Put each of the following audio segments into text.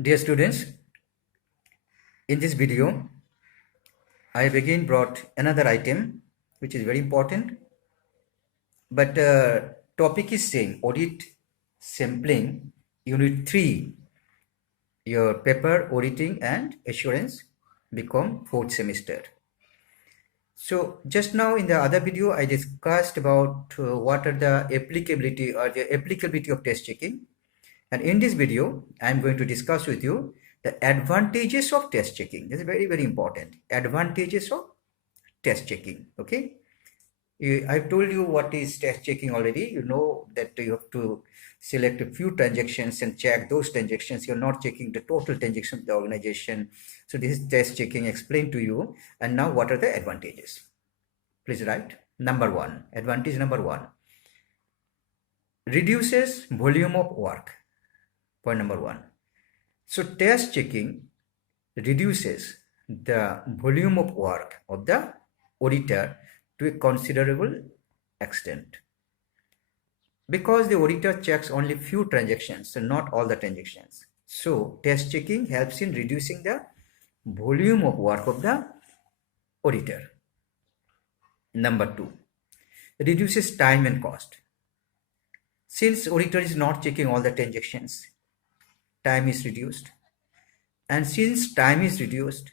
Dear students, in this video, I have again brought another item which is very important, but topic is same, audit sampling unit 3, your paper auditing and assurance become 4th semester. So just now in the other video, I discussed about what are the applicability of test checking. And in this video, I am going to discuss with you the advantages of test checking. This is very, very important. Advantages of test checking. Okay. I've told you what is test checking already. You know that you have to select a few transactions and check those transactions. You're not checking the total transactions of the organization. So this is test checking explained to you. And now what are the advantages? Please write. Number one, advantage number one, reduces volume of work. Point number one. So test checking reduces the volume of work of the auditor to a considerable extent, because the auditor checks only few transactions and not all the transactions. So test checking helps in reducing the volume of work of the auditor. Number two, reduces time and cost. Since auditor is not checking all the transactions, time is reduced, and since time is reduced,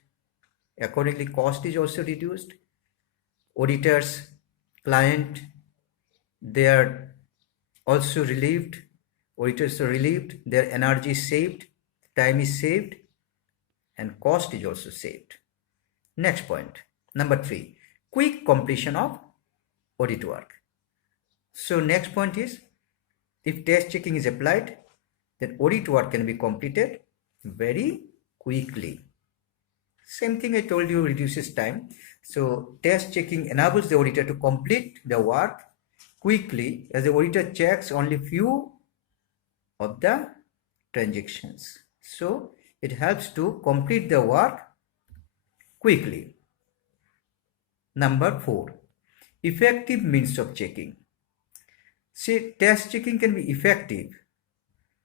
accordingly cost is also reduced. Auditors, client, they are also relieved. Auditors are relieved, their energy is saved, time is saved, and cost is also saved. Next point, number three, quick completion of audit work. So next point is, if test checking is applied, then audit work can be completed very quickly. Same thing I told you, reduces time. So test checking enables the auditor to complete the work quickly, as the auditor checks only few of the transactions. So it helps to complete the work quickly. Number four, effective means of checking. See, test checking can be effective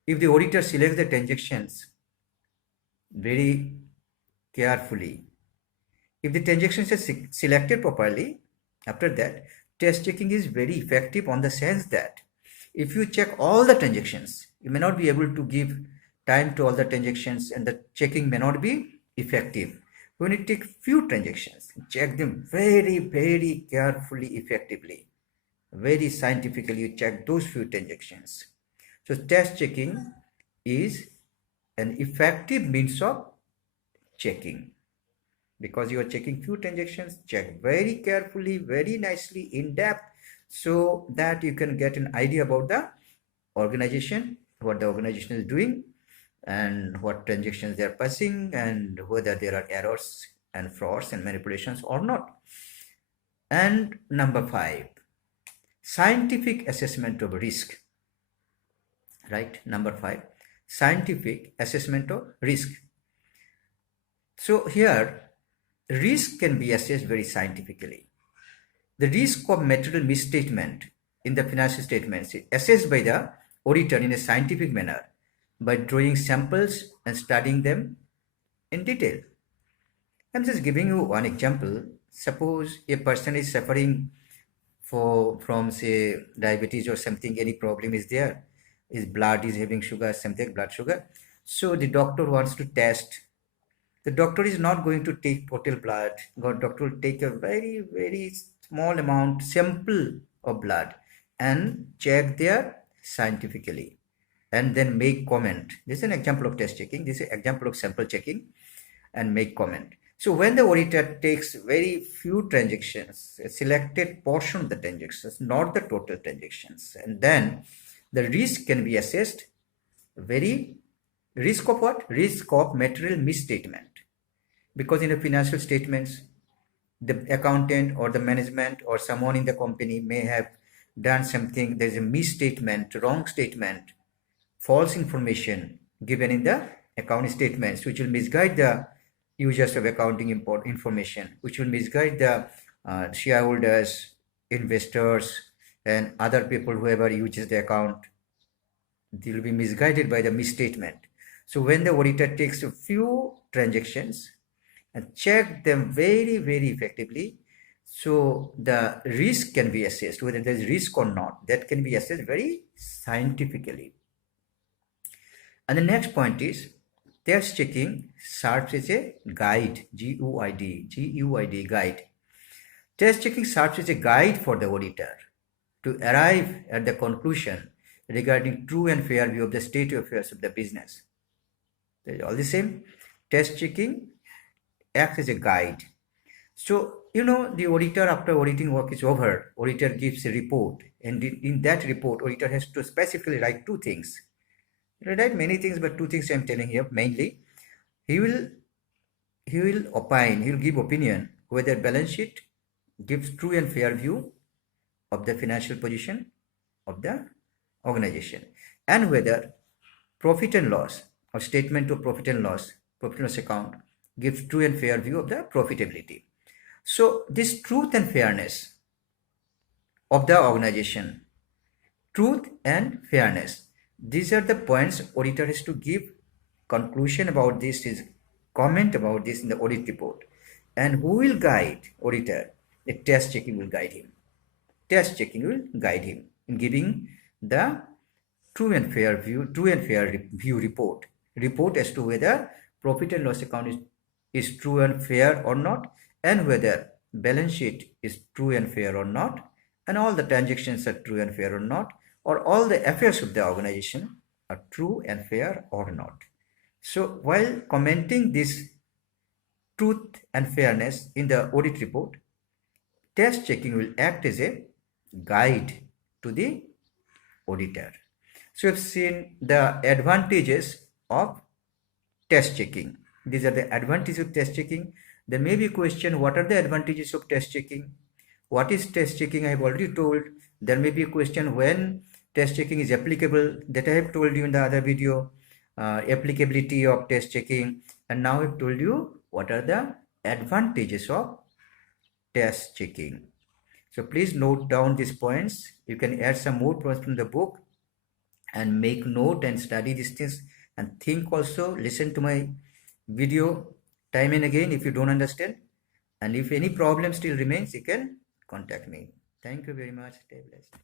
if the auditor selects the transactions very carefully. If the transactions are selected properly, after that, test checking is very effective on the sense that if you check all the transactions, you may not be able to give time to all the transactions, and the checking may not be effective. When you take few transactions, check them very, very carefully, effectively, very scientifically, you check those few transactions. So test checking is an effective means of checking, because you are checking few transactions, check very carefully, very nicely, in depth, so that you can get an idea about the organization, what the organization is doing, and what transactions they are passing, and whether there are errors and frauds and manipulations or not. And number five, scientific assessment of risk. Right, number five, scientific assessment of risk. So here, risk can be assessed very scientifically. The risk of material misstatement in the financial statements is assessed by the auditor in a scientific manner by drawing samples and studying them in detail. I'm just giving you one example. Suppose a person is suffering from say diabetes or something, any problem is there, his blood is having sugar, something, blood sugar. So the doctor wants to test. The doctor is not going to take total blood. Doctor will take a very, very small amount, sample of blood, and check there scientifically, and then make comment. This is an example of test checking. This is an example of sample checking, and make comment. So when the auditor takes very few transactions, a selected portion of the transactions, not the total transactions, and then the risk can be assessed. Very risk of what? Risk of material misstatement. Because in the financial statements, the accountant or the management or someone in the company may have done something, there's a misstatement, wrong statement, false information given in the accounting statements, which will misguide the users of accounting information, which will misguide the shareholders, investors, and other people, whoever uses the account. They will be misguided by the misstatement. So when the auditor takes a few transactions and check them very, very effectively, so the risk can be assessed, whether there is risk or not, that can be assessed very scientifically. And the next point is test checking serves as a guide, GUID, guide. Test checking serves as a guide for the auditor to arrive at the conclusion regarding true and fair view of the state of affairs of the business. All the same, test checking acts as a guide. So, the auditor, after auditing work is over, auditor gives a report, and in that report, auditor has to specifically write two things. He will write many things, but two things I'm telling here mainly. He will opine, he will give opinion whether balance sheet gives true and fair view of the financial position of the organization, and whether profit and loss or statement of profit and loss account gives true and fair view of the profitability. So this truth and fairness of the organization, truth and fairness, these are the points auditor has to give conclusion about this, is comment about this in the audit report. And who will guide auditor? The test checking will guide him. Test checking will guide him in giving the true and fair view report as to whether profit and loss account is true and fair or not, and whether balance sheet is true and fair or not, and all the transactions are true and fair or not, or all the affairs of the organization are true and fair or not. So while commenting this truth and fairness in the audit report, test checking will act as a guide to the auditor. So we've seen the advantages of test checking. These are the advantages of test checking. There may be a question, what are the advantages of test checking? What is test checking? I have already told. There may be a question, when test checking is applicable, that I have told you in the other video, applicability of test checking. And now I've told you what are the advantages of test checking. So please note down these points. You can add some more points from the book and make note and study these things, and think also, listen to my video time and again if you don't understand. And if any problem still remains, you can contact me. Thank you very much. Stay blessed.